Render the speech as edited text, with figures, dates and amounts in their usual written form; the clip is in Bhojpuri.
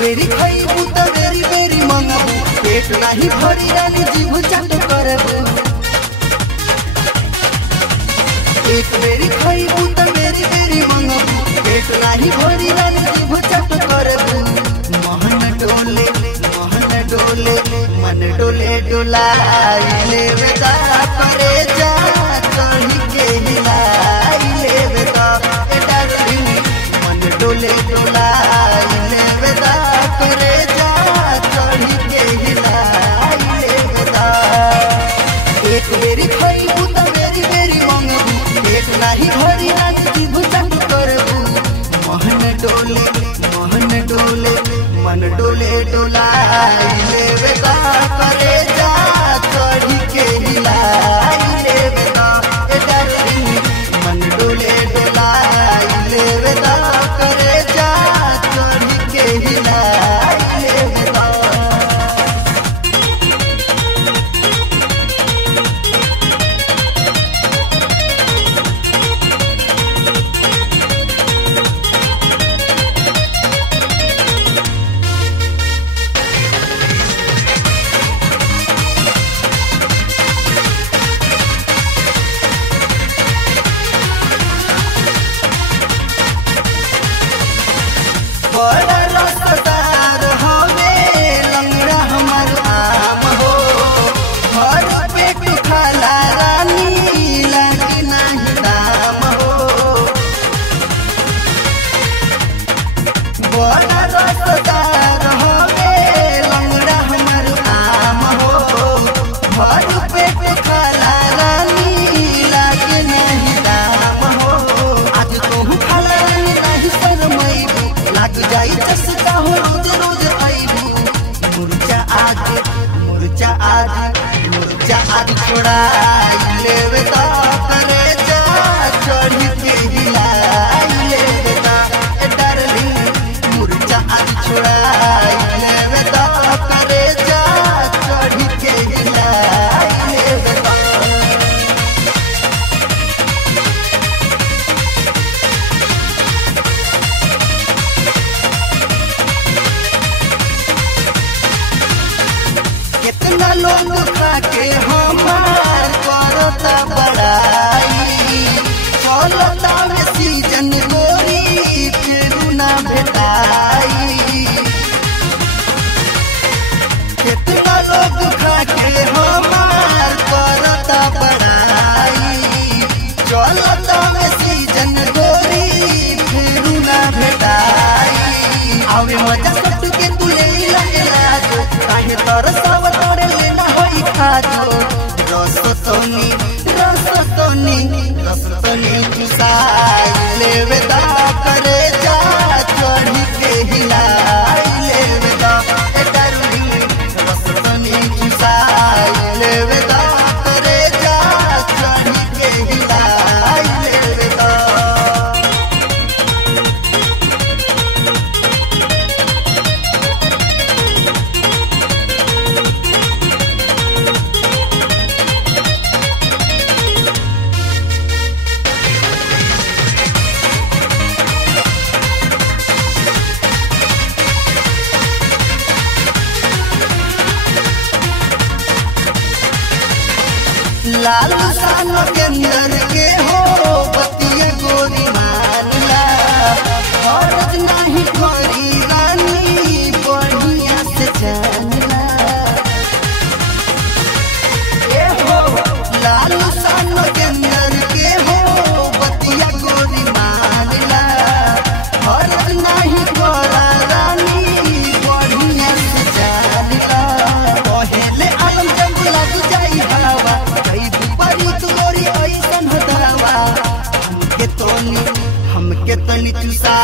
बेरी खाइबू त बेरी बेरी मंगबू पेट नाही भरी रानी जीभ चाट करबू एक बेरी खाइबू त बेरी बेरी मंगबू पेट नाही भरी रानी जीभ चाट करबू मोहन डोले मन डोले डोलाई ले बेटा करे जा कहीं के हिलाई ले बेटा ए डार्लिंग मन डोले डोलाई ले बेटा करे जा कहीं के हिलाई ले बेटा एक बेरी खाइबू त बेरी बेरी मंगबू पेट नाही भरी रानी जीभ चाट करबू मोहन डोले मन डोले डोलाई ले बेटा करे जा चढ़ी के हिलाई ले बेटा ए डार्लिंग मन डोले डोलाई ले बेटा करे जा चढ़ी के हिलाई ले बेटा बड़ा रसदार हवे लंगड़ा हमर आम हो हर पेट खाला रानी लागी नाही दाम हो बड़ा रसदार हवे लंगड़ा हमर आम हो हर पेट खाला रानी लागी नाही दाम हो आज तू खाला रानी नाही शरमैबू लाग जाई चस्का हो रोज रोज आईबू मुर्चा आज छोड़ाई लेवे ता करे जा चढ़ी के हिलाई लेवे ता ए डार्लिंग मुर्चा आज छोड़ाई लेवे ता करे जा चढ़ी के हिलाई लेवे ता कितना लोग खाके हमार करता बड़ाई चलता में सीजन गोरी फेरू ना भेटाई कितना लोग खाके हमार करता बड़ाई चलता में सीजन गोरी फेरू ना भेटाई आवे मजा सट के तू ले इलाज काहे तरसाव तोरे लेना होई खाजो रसतोनी चुसाई लेवे दा करे जा चढ़ी के हिलाई लेवे दा ए डार्लिंग रसतोनी चुसाई लेवे दा करे जा चढ़ी के हिलाई लेवे दा लाल सान के अंदर के हो बतिया गोरी मानला फर्ज नहीं करी रानी बढ़िया से जानला ए हो लाल सान के अंदर के हो बतिया गोरी मानला फर्ज नहीं करा रानी बढ़िया से जानला पहले आलम जब लग जाई हवा हमके तनी चुसा